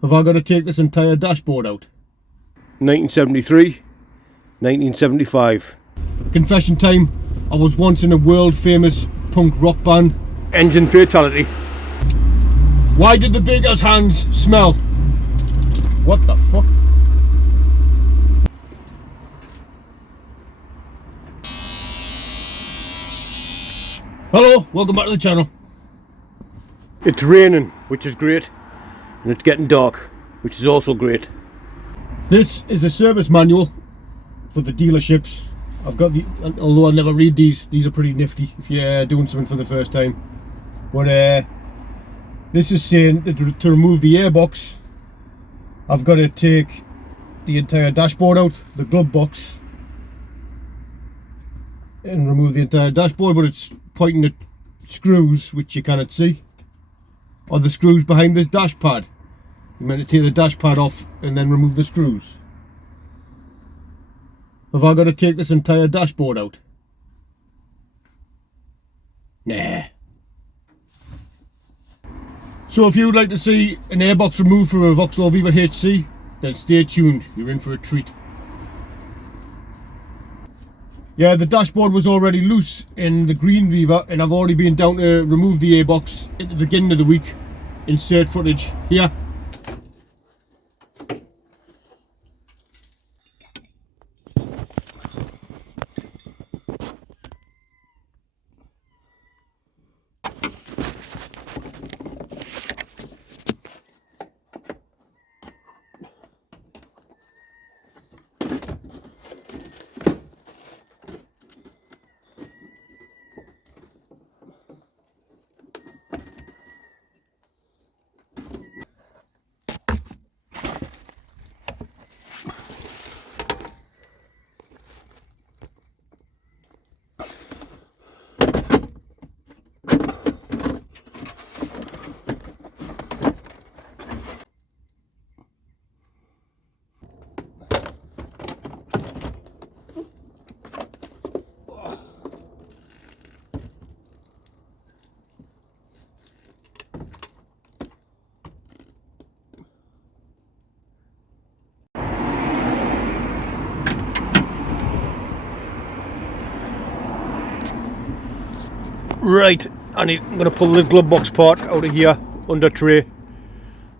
Have I got to take this entire dashboard out? 1973, 1975. Confession time, I was once in a world famous punk rock band. Engine fatality. Why did the baker's hands smell? What the fuck? Hello, welcome back to the channel. It's raining, which is great, and it's getting dark, which is also great. This is a service manual for the dealerships. I've got the, although I never read these are pretty nifty if you're doing something for the first time. But this is saying that to remove the airbox, I've got to take the entire dashboard out, the glove box, and remove the entire dashboard, but it's pointing at screws which you cannot see, or the screws behind this dash pad. You're meant to take the dash pad off and then remove the screws. Have I got to take this entire dashboard out? Nah. So if you would like to see an airbox removed from a Vauxhall Viva HC, then stay tuned, you're in for a treat. Yeah, the dashboard was already loose in the green Viva, and I've already been down to remove the airbox at the beginning of the week. Insert footage here. Right, I'm going to pull the glove box part out of here, under tray.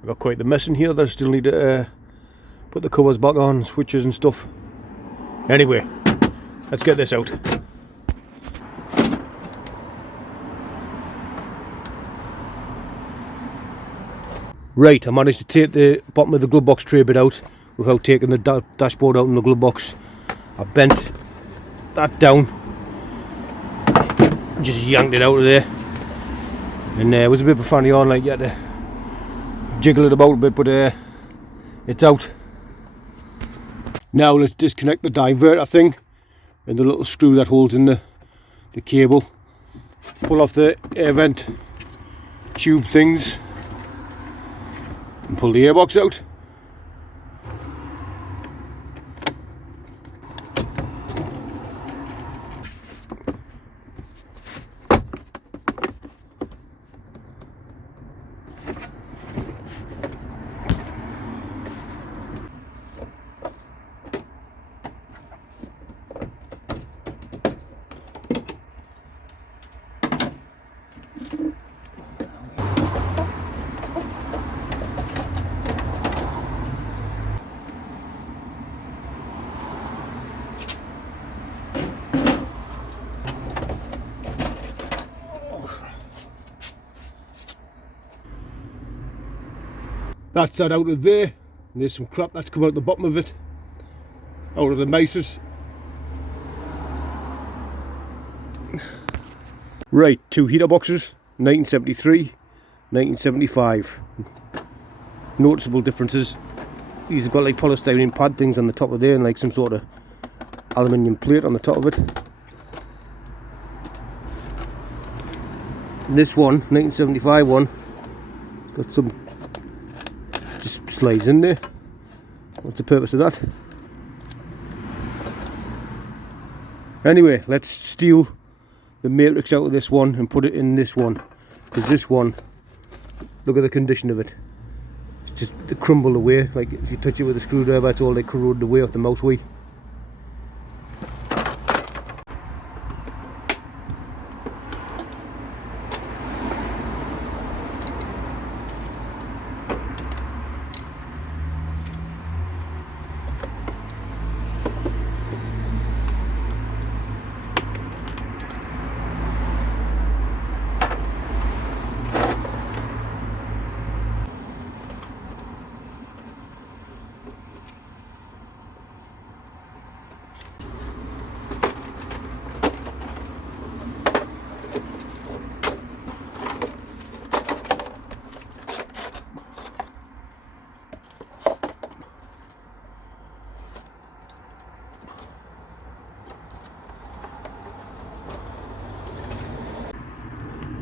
I've got quite the mess in here that I still need to put the covers back on, switches and stuff. Anyway, let's get this out. Right, I managed to take the bottom of the glove box tray bit out without taking the dashboard out in the glove box. I bent that down, just yanked it out of there, and it was a bit of a funny on, like you had to jiggle it about a bit, but it's out. Now let's disconnect the diverter thing and the little screw that holds in the cable. Pull off the air vent tube things and pull the airbox out. That's that out of there, and there's some crap that's come out the bottom of it, out of the mices. Right, two heater boxes, 1973, 1975. Noticeable differences. These have got like polystyrene pad things on the top of there and like some sort of aluminium plate on the top of it. And this one, 1975 one, it's got some just slides in there. What's the purpose of that? Anyway, let's steal the matrix out of this one and put it in this one, because this one, look at the condition of it. It's just crumbled away. Like if you touch it with a screwdriver, it's all like corroded away off the mouse wheel.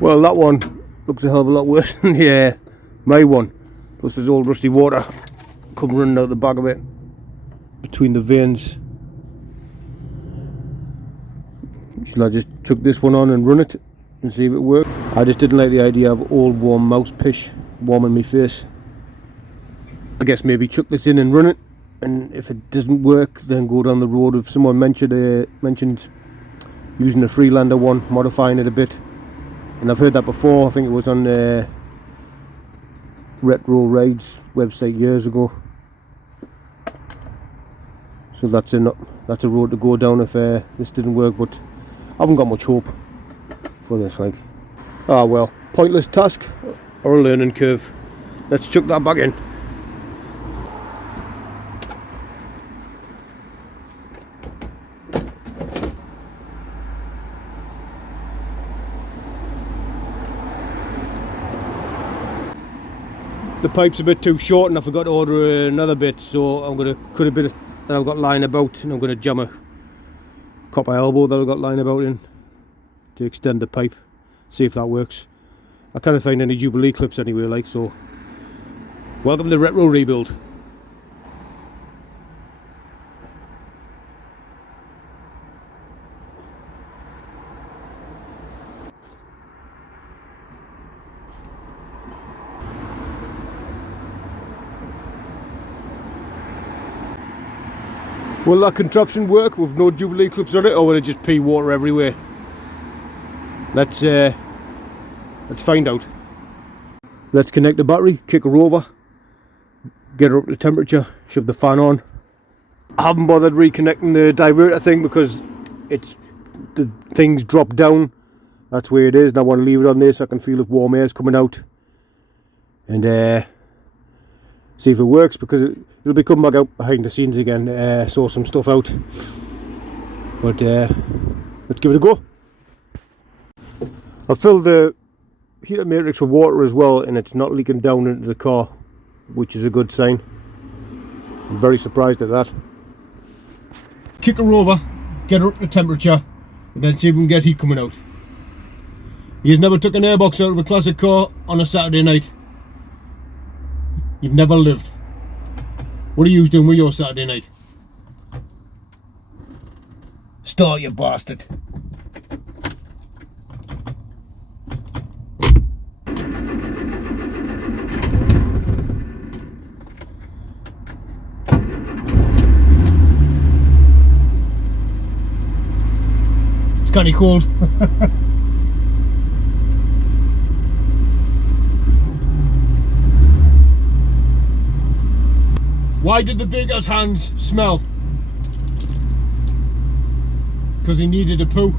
Well, that one looks a hell of a lot worse than my one. Plus there's old rusty water coming running out the back of it between the veins. Shall I just chuck this one on and run it and see if it works? I just didn't like the idea of old warm mouse piss warming my face. I guess maybe chuck this in and run it, and if it doesn't work then go down the road of someone mentioned using a Freelander one, modifying it a bit. And I've heard that before. I think it was on Retro Rides website years ago. So that's a road to go down if this didn't work, but I haven't got much hope for this. Like, ah well, pointless task or a learning curve. Let's chuck that back in. The pipe's a bit too short and I forgot to order another bit, so I'm going to cut a bit that I've got lying about, and I'm going to jam a copper elbow that I've got lying about in to extend the pipe, see if that works. I can't find any Jubilee clips anywhere, like, so welcome to Retro Rebuild. Will that contraption work with no Jubilee clips on it, or will it just pee water everywhere? Let's find out. Let's connect the battery, kick her over, get her up to temperature, shove the fan on. I haven't bothered reconnecting the diverter thing because the thing's dropped down. That's where it is, and I want to leave it on there so I can feel if warm air is coming out. And see if it works, because it'll be coming back out behind the scenes again, sort some stuff out. But let's give it a go. I've filled the heater matrix with water as well, and it's not leaking down into the car, which is a good sign. I'm very surprised at that. Kick her over, get her up to temperature, and then see if we can get heat coming out. You've never took an airbox out of a classic car on a Saturday night. You've never lived. What are you doing with your Saturday night? Start, you bastard. It's kind of cold. Why did the beggar's hands smell? Because he needed a poo.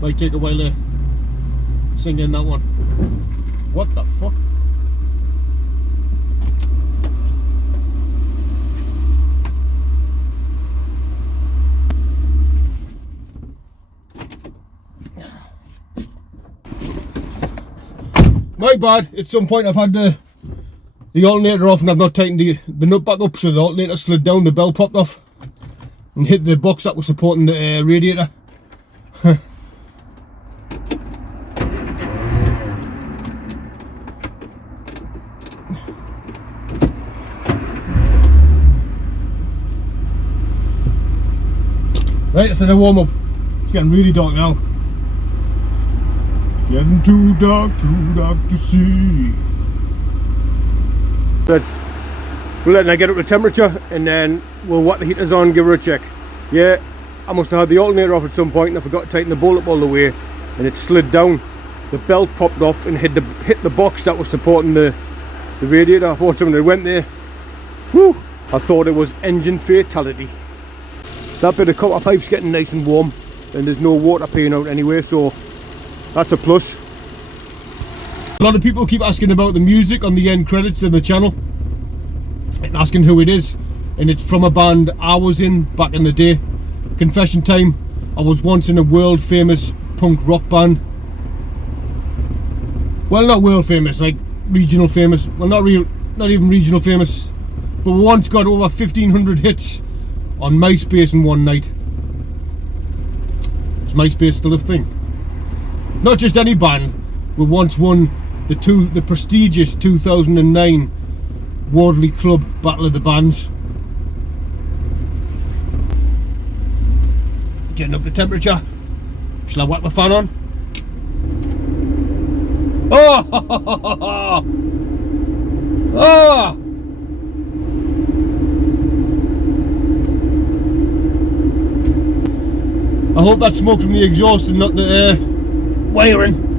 Might take a while to sing in that one. What the fuck? My bad. At some point I've had the alternator off and I've not tightened the nut back up, so the alternator slid down, the bell popped off and hit the box that was supporting the radiator. Right, it's a warm up. It's getting really dark now. Getting too dark to see. But we're letting her get up to temperature, and then we'll whack the heaters on, give her a check. Yeah, I must have had the alternator off at some point, and I forgot to tighten the bolt up all the way, and it slid down. The belt popped off and hit the box that was supporting the radiator. I thought someone had went there. Whew! I thought it was engine fatality. That bit of copper pipe's getting nice and warm, and there's no water peeing out anyway, so that's a plus. A lot of people keep asking about the music on the end credits of the channel and asking who it is, and it's from a band I was in back in the day. Confession time, I was once in a world famous punk rock band. Well, not world famous, like regional famous. Well, not even regional famous, but we once got over 1,500 hits on MySpace in one night. Is MySpace still a thing? Not just any band. We once won the prestigious 2009 Wardley Club Battle of the Bands. Getting up to temperature. Shall I whack the fan on? Oh! Oh! I hope that's smoke from the exhaust and not the wiring.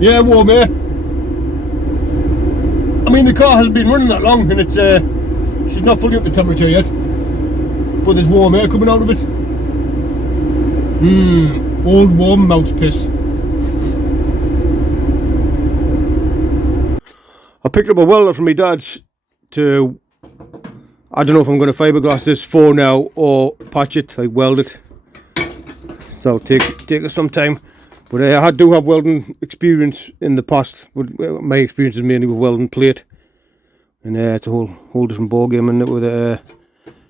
Yeah, warm air. I mean, the car hasn't been running that long, and it's she's not fully up to temperature yet, but there's warm air coming out of it. Old warm mouse piss. I picked up a welder from my dad's to, I don't know if I'm going to fiberglass this for now or patch it, like weld it. So it'll take us some time. But I do have welding experience in the past. My experience is mainly with welding plate, and it's a whole different ball game. And with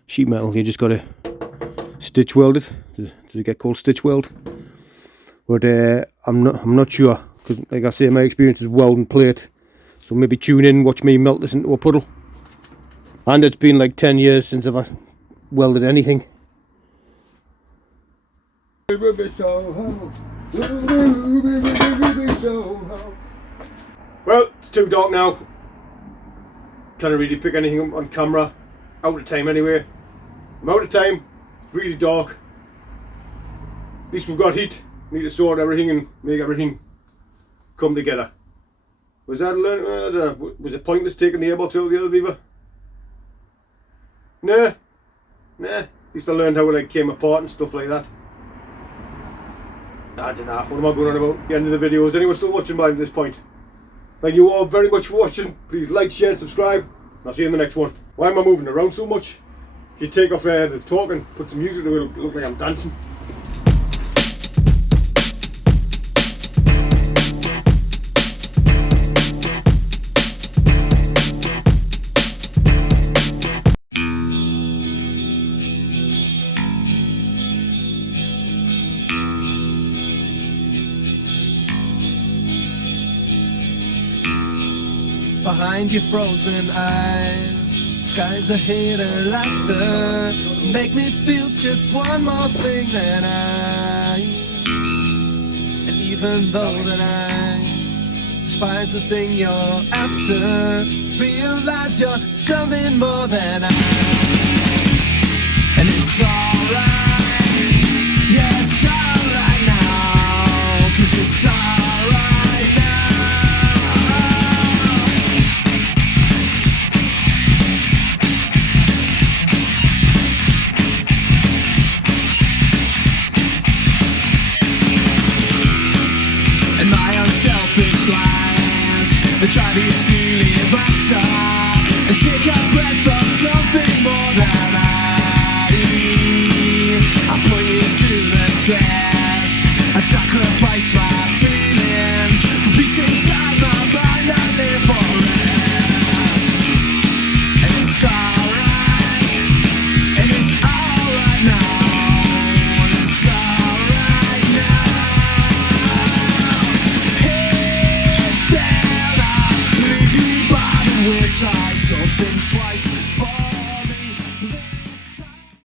sheet metal, you just got to stitch weld it. Does it get called stitch weld? But I'm not sure, because like I say, my experience is welding plate. So maybe tune in, watch me melt this into a puddle. And it's been like 10 years since I've welded anything. Well, it's too dark now. Can't really pick anything up on camera. Out of time anyway. I'm out of time. It's really dark. At least we've got heat. Need to sort everything and make everything come together. Was that learn? I don't know. Was it pointless taking the airbox out of the other Viva? Nah. At least I learned how it like came apart and stuff like that. I don't know, what am I going on about? The end of the video. Is anyone still watching by this point? Thank you all very much for watching. Please like, share and subscribe. I'll see you in the next one. Why am I moving around so much? If you take off the talk and put some music to it, it'll look like I'm dancing. Behind your frozen eyes, skies ahead and laughter make me feel just one more thing than and even though that I despise the thing you're after, realize you're something more than and it's alright, yeah, it's alright now, 'cause it's alright. They try to live after and take a breath of something more than